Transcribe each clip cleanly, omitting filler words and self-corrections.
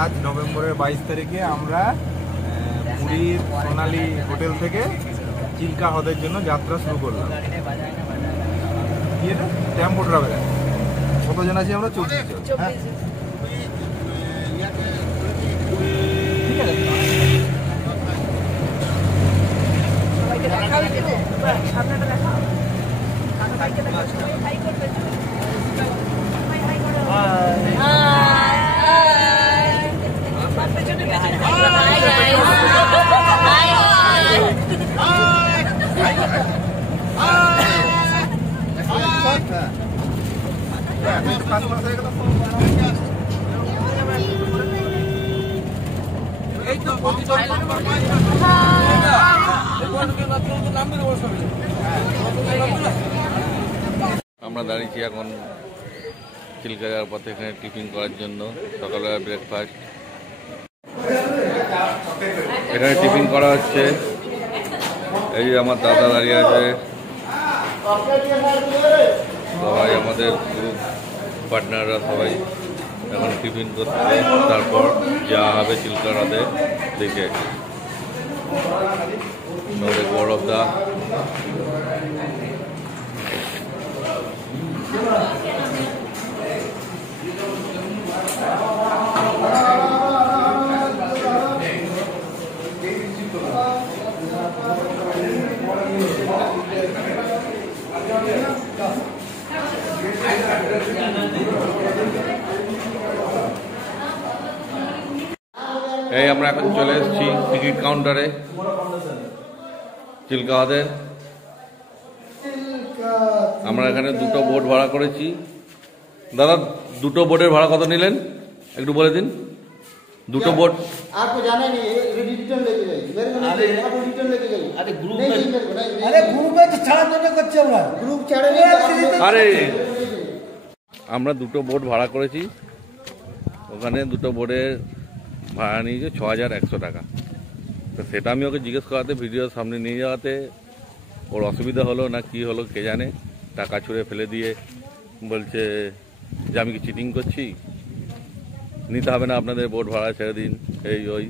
আজ নভেম্বরের 22 তারিখে আমরা পুরীর সোনালী হোটেল থেকে চিল্কা হ্রদের জন্য যাত্রা শুরু করলাম। কি এটা? Tempo traveller. কতজন আছি আমরা? 24 জন। হ্যাঁ ঠিক আছে। আমরা দাঁড়িয়েছি এখন চিল্কা যাওয়ার পথে, এখানে টিফিন করার জন্য সকালবেলা ব্রেকফাস্ট। এখানে টিফিন করা হচ্ছে। এই যে আমার দাদা দাঁড়িয়ে আছে, সবাই আমাদের গ্রুপ পার্টনাররা সবাই এখন টিফিন করতে, তারপর যাওয়া হবে চিল্কা হ্রদে দিকে। বরফ দা এই আমরা এখন চলে এসেছি টিকিট কাউন্টারে চিল্কা হ্রদের। আমরা এখানে দুটো বোট ভাড়া করেছি। দাদা, দুটো বোটের ভাড়া কত নিলেন একটু বলে দিন। দুটো বোট আরে আমরা দুটো বোট ভাড়া করেছি, ওখানে দুটো বোটের ভাড়া নিয়েছে 6100 টাকা। তো সেটা আমি ওকে জিজ্ঞেস করাতে, ভিডিওর সামনে নিয়ে যাওয়াতে ওর অসুবিধা হলো না কি হলো কে জানে, টাকা ছুঁড়ে ফেলে দিয়ে বলছে যে আমি কি চিটিং করছি, নিতে হবে না আপনাদের বোট ভাড়া, ছেড়ে দিন এই ওই।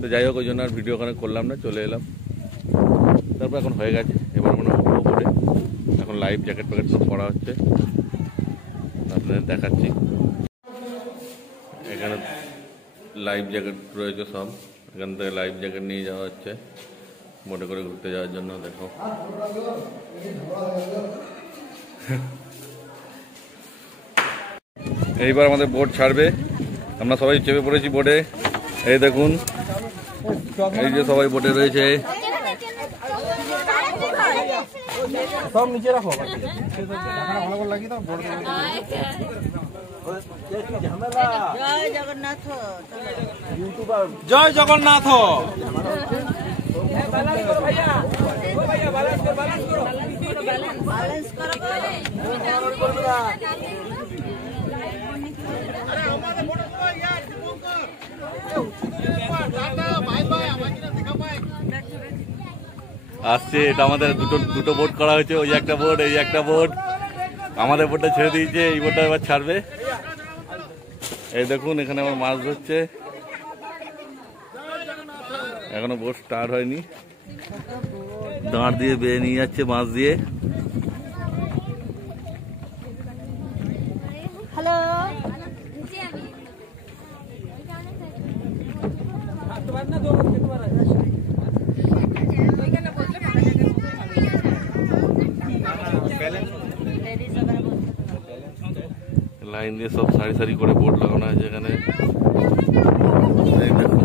তো যাই হোক, ওই জন্য আর ভিডিও ওখানে করলাম না, চলে এলাম। তারপর এখন হয়ে গেছে, এবার মনে হয় বোটে এখন লাইফ জ্যাকেট প্যাকেট সব পরা হচ্ছে, আপনাদের দেখাচ্ছি। এখানে লাইফ জ্যাকেট রয়েছে সব, এখান থেকে লাইফ জ্যাকেট নিয়ে যাওয়া হচ্ছে বোটে করে ঘুরতে যাওয়ার জন্য। দেখো এইবার আমাদের বোট ছাড়বে, আমরা সবাই চেপে পড়েছি বোটে। এই দেখুন, এই যে সবাই বোটে রয়েছে। সব নিচে রাখো, ভালো করে লাগি তো। জয় জগন্নাথ, জয় জগন্নাথ। আসছে, এটা আমাদের দুটো বোট করা হয়েছে। ওই একটা বোট, এই একটা বোট। আমাদের বোটটা ছেড়ে দিয়েছে, এই বোটটা এবার ছাড়বে। এই দেখুন, এখানে আমার মাছ ধরছে, এখনো বোট স্টার্ট হয়নি। দাঁড় দিয়ে বেয়ে নিয়ে যাচ্ছে মাছ দিয়ে। হ্যালো, লাইন দিয়ে সব সারি সারি করে বোর্ড লাগানো আছে এখানে। এই দেখুন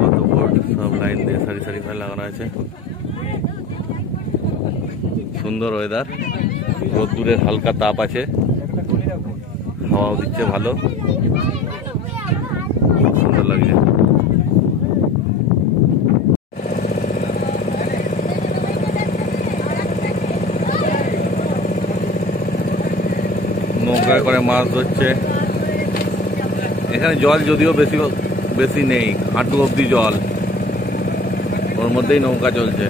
কত বোর্ড, সব লাইন দিয়ে সারি সারি করে লাগানো আছে। সুন্দর ওয়েদার, রোদ্দুরের হালকা তাপ আছে, হাওয়াও দিচ্ছে ভালো, সুন্দর লাগছে। নৌকায় করে মাছ ধরছে। এখানে জল যদিও বেশি নেই, হাঁটু অবধি জল, ওর মধ্যেই নৌকা চলছে।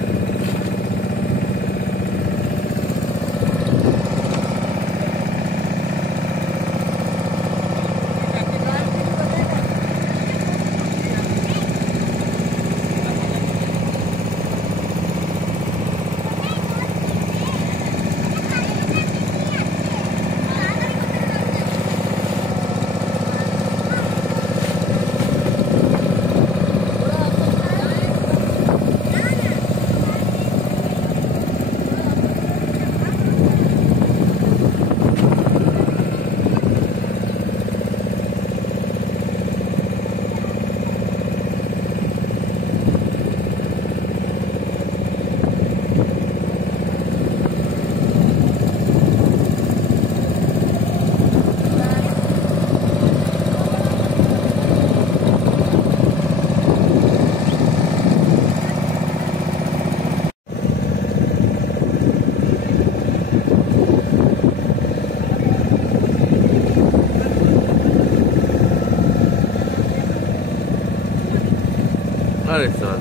আরে স্যার,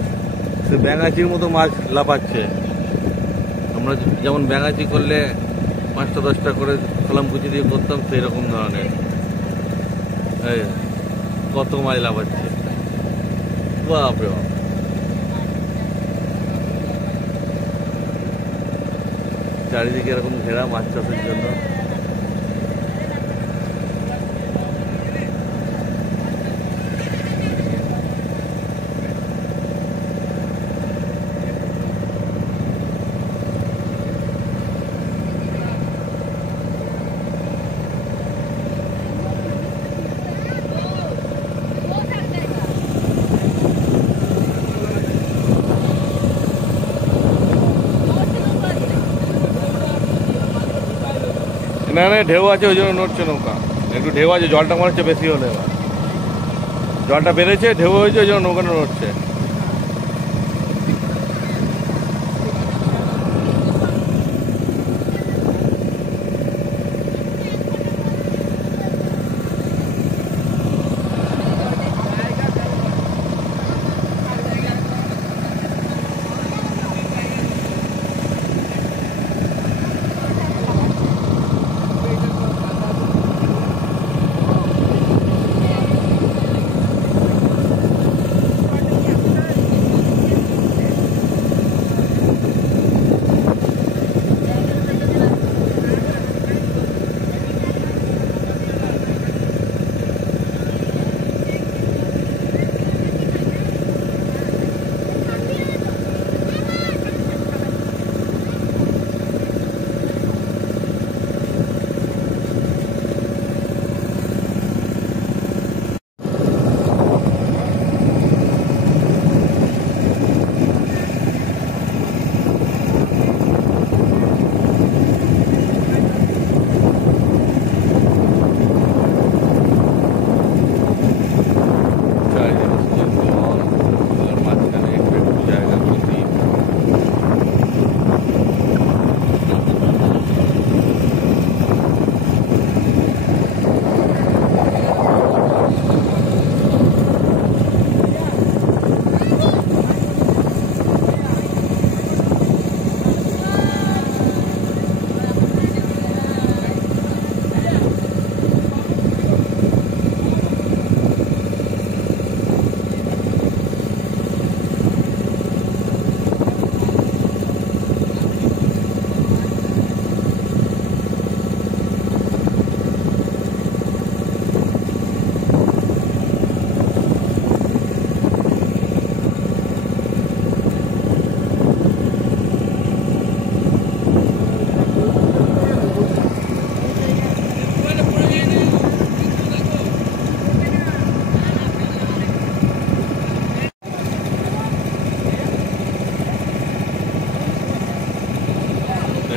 সে ব্যাঙাচির মতো মাছ লাফাচ্ছে। আমরা যেমন ব্যাঙাচি করলে 5টা 10টা করে কলাম কুচি দিয়ে করতাম, সেই রকম ধরনের এই কত মাছ লাফাচ্ছে। বাপরে বাপ, চারিদিকে এরকম ঘেরা মাছ চাষের জন্য। না না, ঢেউ আছে ওই জন্য নড়ছে নৌকা, একটু ঢেউ আছে, জলটা মনে হচ্ছে বেশি হলে, এবার জলটা বেড়েছে, ঢেউ হয়েছে, ওই জন্য নৌকাটা নড়ছে।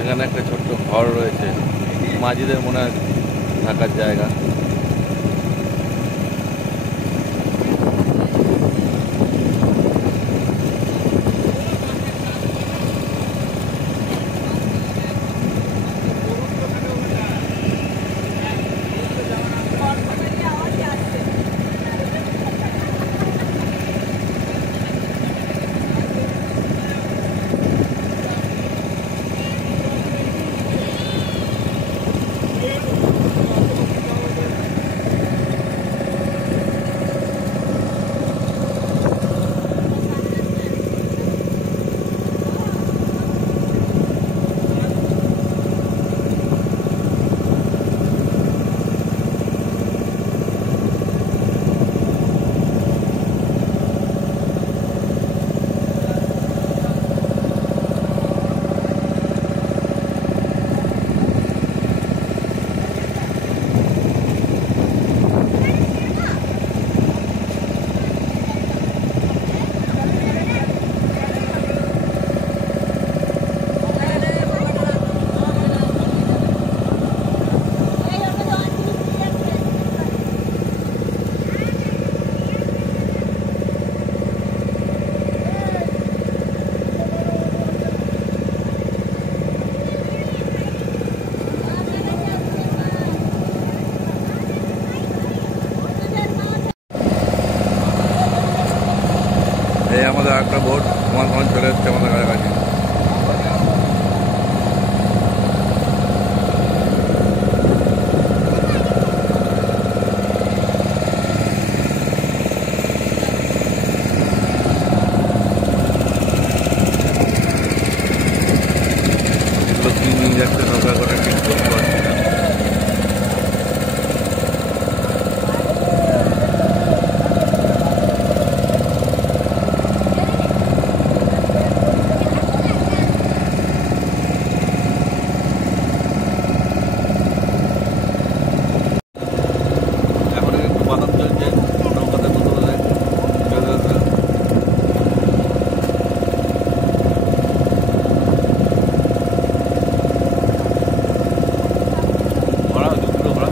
এখানে একটা ছোট্ট ঘর রয়েছে, মাঝিদের মনে হয় থাকার জায়গা। এই আমাদের একটা বোট আমার চলে এসছে আমাদের কাছাকাছি। এগুলো কি নিয়ে যাচ্ছে নৌকা করে ঠিক করতে পারছি না। এখন একটু বাতাস চলছে, নৌকাতে বসে চলে আসে। ভরা দুপুরে ভরা।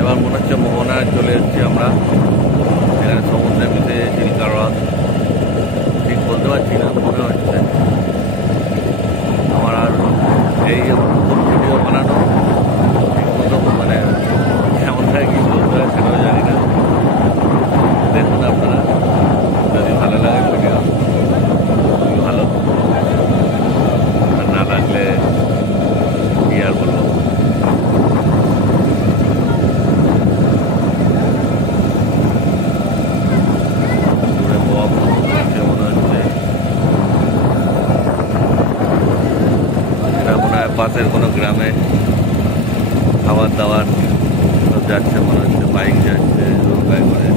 এবার মনে হচ্ছে মোহনায় চলে এসেছি আমরা। এখানে সমুদ্রে মিশে চিল্কা হ্রদ, ঠিক বলতে পারছি না, মনে হচ্ছে। আমার আর এই ভিডিও বানানো ঠিক মতো মানে কেমন থাকে কি বলতে হয় সেটাও জানি না। দেখুন আপনারা, যদি ভালো লাগে ভিডিও খুবই ভালো, আর না লাগলে কি আর বলবো। পাশের কোনো গ্রামে খাবার দাবার সব যাচ্ছে মনে হচ্ছে, বাইক যাচ্ছে নৌকায় করে।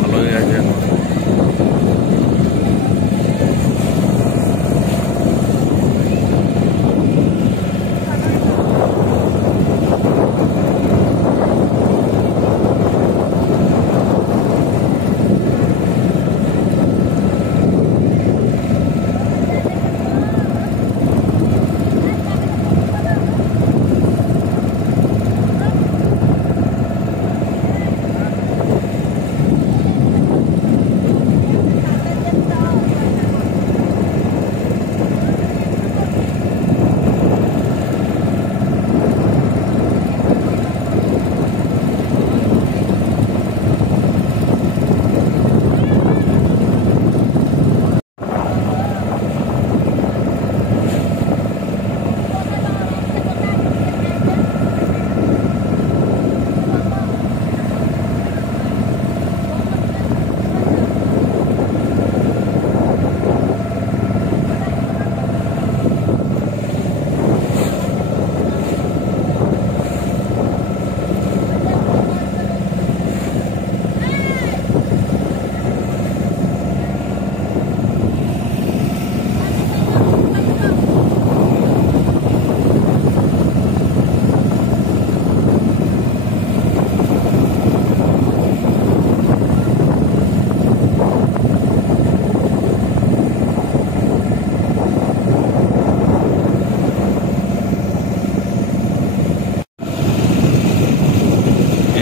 ভালোই আছে এখন।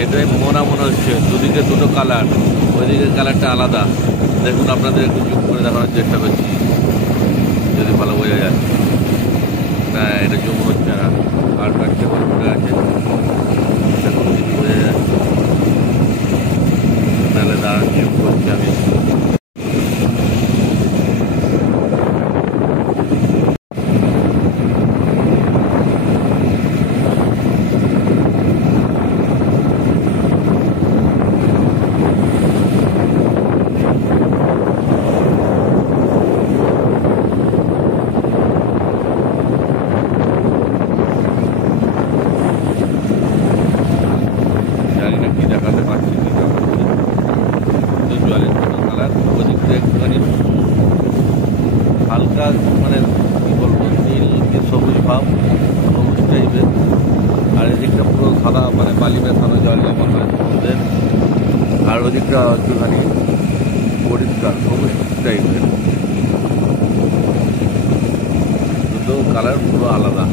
এটাই মনে হচ্ছে দুদিকে দুটো কালার, ওইদিকে কালারটা আলাদা। দেখুন আপনাদের একটু জুম করে দেখানোর চেষ্টা করছি যদি ভালো বোঝা যায়। না এটা জুম হচ্ছে না, আর কাটতে করে আছে, দেখুন কিছু বোঝা যায়। তাহলে দাঁড়ান জুম করছি আমি। জানি না কি দেখাতে পারছি, কি দেখাচ্ছি। জলের মতো কালার, ওদিকটা একটুখানি হালকা মানে কি বলবো নীল কি সবুজ ভাব, সবুজ টাইপের। আর এদিকটা পুরো সাদা মানে বালি মেশানো জল যেমন হয় সমুদ্রের। আর ওদিকটা একটুখানি পরিষ্কার সবুজ টাইপের। দুটো কালার পুরো আলাদা।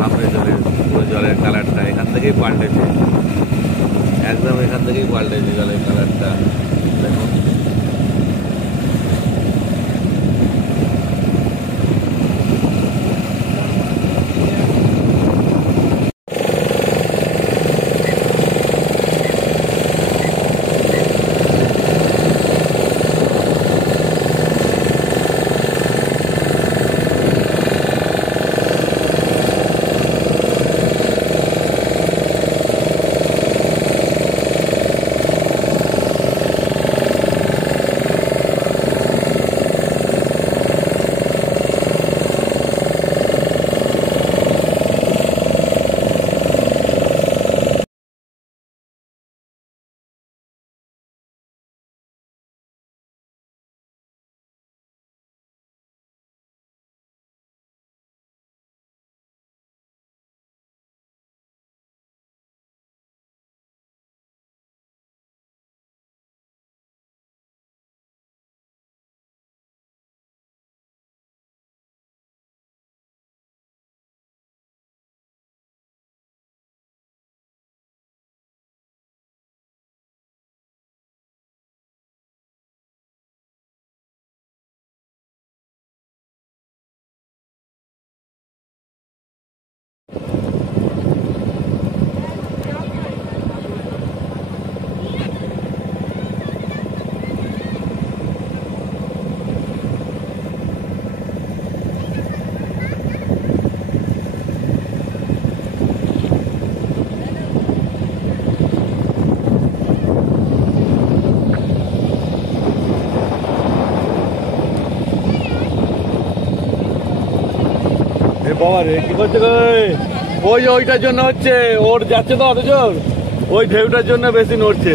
সামনে জলের পুরো জলের কালারটা এখান থেকেই পাল্টেছে, একদম এখান থেকেই পাল্টেছে জলের কালারটা। দেখুন বাবা রে কি করছে ওই ওইটার জন্য হচ্ছে, ওর যাচ্ছে তো অত জোর, ওই ঢেউটার জন্য বেশি নড়ছে।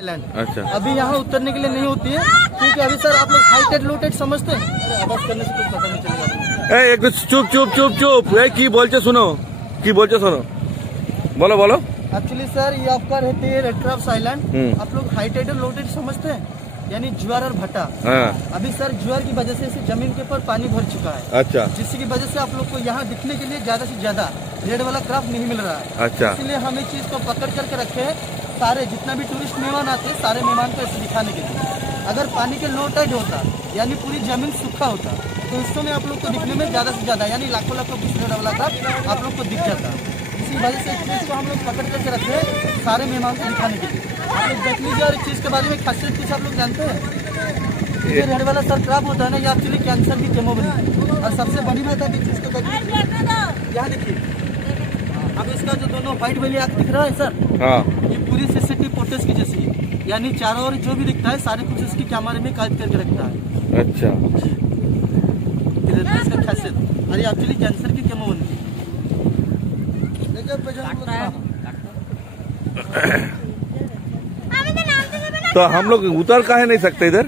अच्छा अभी यहाँ उतरने के लिए नहीं होती है, क्योंकि अभी सर आप लोग हाइटेड लोटेड समझते हैं। अरे आवाज करने से कुछ पता नहीं चलेगा। एक चुप चुप चुप चुप की बोलचे सुनो, की बोलचे सुनो, बोलो बोलो। एक्चुअली सर ये आपका रहती है रेड क्रॉप्स आइलैंड। आप लोग हाइटेड लोटेड समझते हैं, यानी ज्वार और भट्टा। अभी सर ज्वार की वजह से इस जमीन के ऊपर पानी भर चुका है। अच्छा, जिसकी वजह से आप लोग को यहाँ दिखने के लिए ज्यादा से ज्यादा रेड वाला क्राफ्ट नहीं मिल रहा है। अच्छा, इसलिए हम इस चीज को पकड़ करके रखे हैं। सारे जितना भी टूरिस्ट मेहमान आते हैं, सारे मेहमान को ऐसे दिखाने के लिए। अगर पानी के लो टाइड होता, यानी पूरी जमीन सूखा होता, तो उस समय आप लोग को दिखने में ज्यादा से ज्यादा यानी लाखों लाखों पीस रेड वाला क्राफ्ट आप लोग को दिख जाता। इसी वजह से इस चीज को हम लोग पकड़ करके रखे हैं सारे मेहमान को दिखाने के लिए। आप लोग देख लीजिए। और इस चीज के बारे में खासियत कुछ आप लोग जानते हैं? ये रेड वाला सर क्राफ्ट होता है ना, ये एक्चुअली कैंसर की केमो बनी है। और सबसे बड़ी बात है कि चीज को देख लीजिए, यहाँ देखिए। अब इसका जो दोनों व्हाइट वाली आँख दिख रहा है सर, ये पूरी सीसीटीवी फुटेज की जैसी है, यानी चारों ओर जो भी दिखता है सारे कुछ इसकी कैमरे में कैद करके रखता है। अच्छा, इसका खासियत। और ये एक्चुअली कैंसर की केमो बनती है। तो हम लोग उतर काहे नहीं सकते इधर?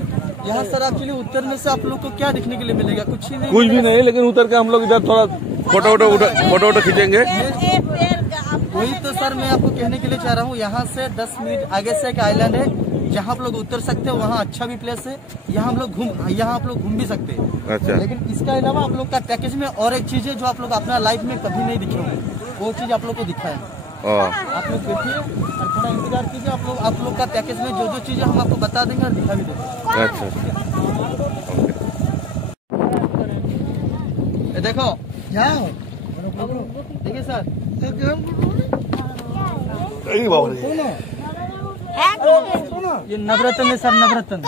यहाँ सर एक्चुअली उतरने से आप लोग को क्या देखने के लिए मिलेगा? कुछ ही नहीं, कुछ भी नहीं, लेकिन उतर के हम लोग इधर थोड़ा फोटो खींचेंगे। वही तो सर मैं आपको कहने के लिए चाह रहा हूँ। यहाँ से 10 मिनट आगे से एक आइलैंड है जहाँ आप लोग उतर सकते हैं। वहाँ अच्छा भी प्लेस है, यहाँ आप लोग घूम भी सकते हैं। अच्छा, लेकिन इसका अलावा आप लोग का पैकेज में और एक चीज है जो आप लोग अपना लाइफ में कभी नहीं दिखे होंगे, वो चीज आप लोग को दिखाए। आप लोग देखिए और थोड़ा इंतजार कीजिए। आप लोग का पैकेज में जो जो चीजें हम आपको बता देंगे और दिखा भी देंगे। अच्छा, देखो जाओ, देखिए सर, ये नवरत्न है सर, नवरत्न।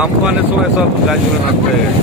আমফানের সময় সব গাছগুলো নষ্ট হয়ে গেছে।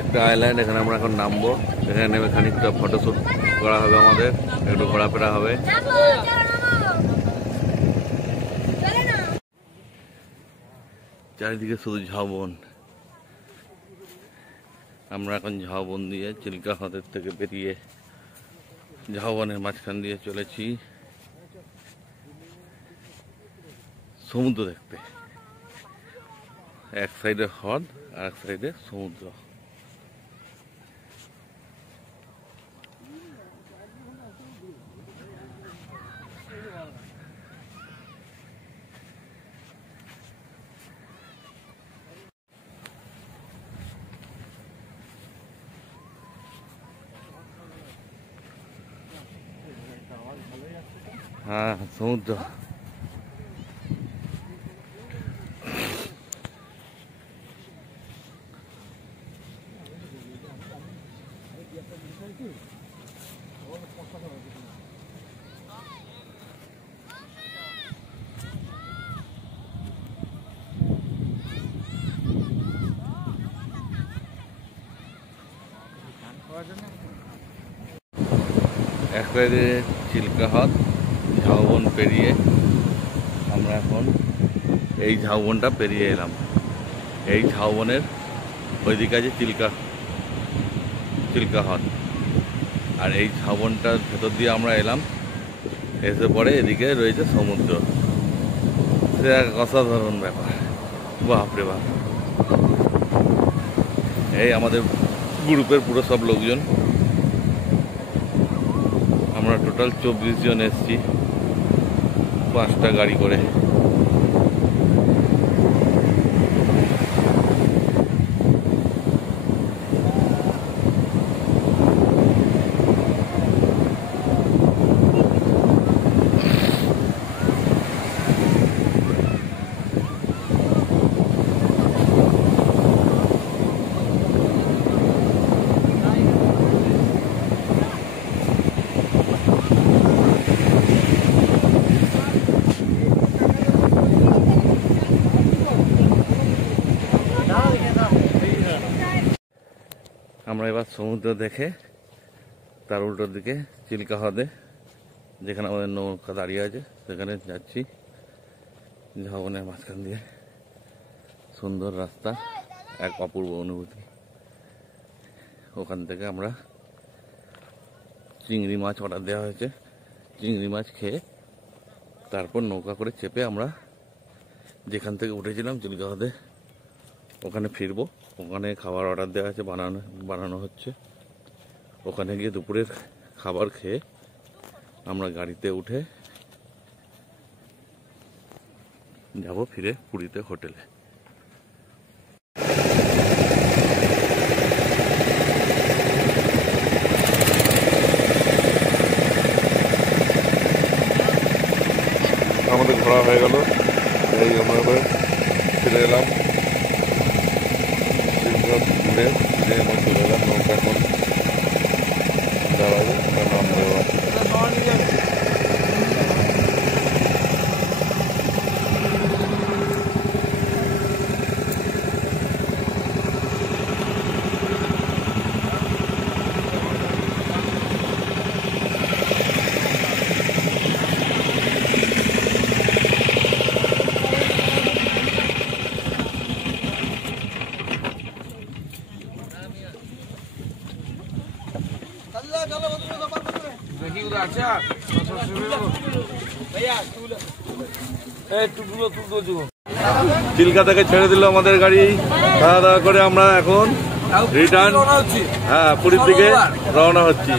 একটা আইল্যান্ড, এখানে আমরা এখন নামবো। এখানে নেমে খানিকটা ফটোশুট করা হবে, আমাদের একটু ঘোরাফেরা হবে। চারিদিকে শুধু ঝাউবন। আমরা এখন ঝাউবন দিয়ে চিল্কা হ্রদের থেকে বেরিয়ে ঝাউবনের মাঝখান দিয়ে চলেছি সমুদ্র দেখতে। এক সাইডে হ্রদ আর এক সাইডে সমুদ্র। হ্যাঁ, সমুদ্র। এক সাইডে চিল্কা হ্রদ, ঝাউবন পেরিয়ে আমরা এখন এই ঝাউবনটা পেরিয়ে এলাম। এই ঝাউবনের ওইদিকে আছে চিল্কা হ্রদ, আর এই ঝাউবনটার ভেতর দিয়ে আমরা এলাম। এসে পরে এদিকে রয়েছে সমুদ্র। সে এক অসাধারণ ব্যাপার, বাপরে বাপ। এই আমাদের গ্রুপের পুরো সব লোকজন আমরা টোটাল 24 জন এসেছি 5টা গাড়ি করে। আমরা এবার সমুদ্র দেখে তার উল্টোর দিকে চিল্কা হ্রদে, যেখানে আমাদের নৌকা দাঁড়িয়ে আছে, সেখানে যাচ্ছি। ঝাবনের মাঝখান দিয়ে সুন্দর রাস্তা, এক অপূর্ব অনুভূতি। ওখান থেকে আমরা চিংড়ি মাছ অর্ডার দেওয়া হয়েছে, চিংড়ি মাছ খেয়ে তারপর নৌকা করে চেপে আমরা যেখান থেকে উঠেছিলাম চিল্কা হ্রদে ওখানে ফিরবো। ওখানে খাবার অর্ডার দেওয়া আছে, বানানো হচ্ছে। ওখানে গিয়ে দুপুরের খাবার খেয়ে আমরা গাড়িতে উঠে যাব ফিরে পুরীতে হোটেলে। আমাদের ঘোরা হয়ে গেল, এই আমরা এবার ফিরে এলাম ঘুরে ফিরে আমরা চলে এলাম নৌকা। এখন দাঁড়াবে নাম দেওয়া। চিল্কা থেকে ছেড়ে দিল আমাদের গাড়ি, খাওয়া দাওয়া করে আমরা এখন রিটার্ন পুরীর দিকে রওনা হচ্ছি।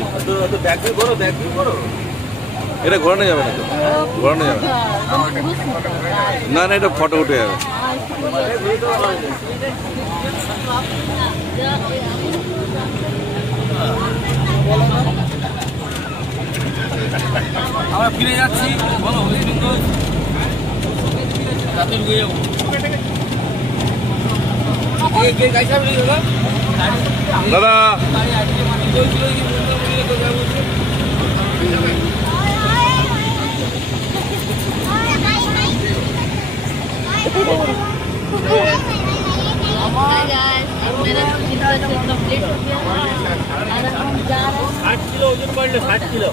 এটা ঘোরানো যাবে না, তো ঘোরানো যাবে না, না এটা ফটো উঠে যাবে। আমরা ফিরে যাচ্ছি, বলো दादा 60 किलो वजन पड़े, 60 किलो।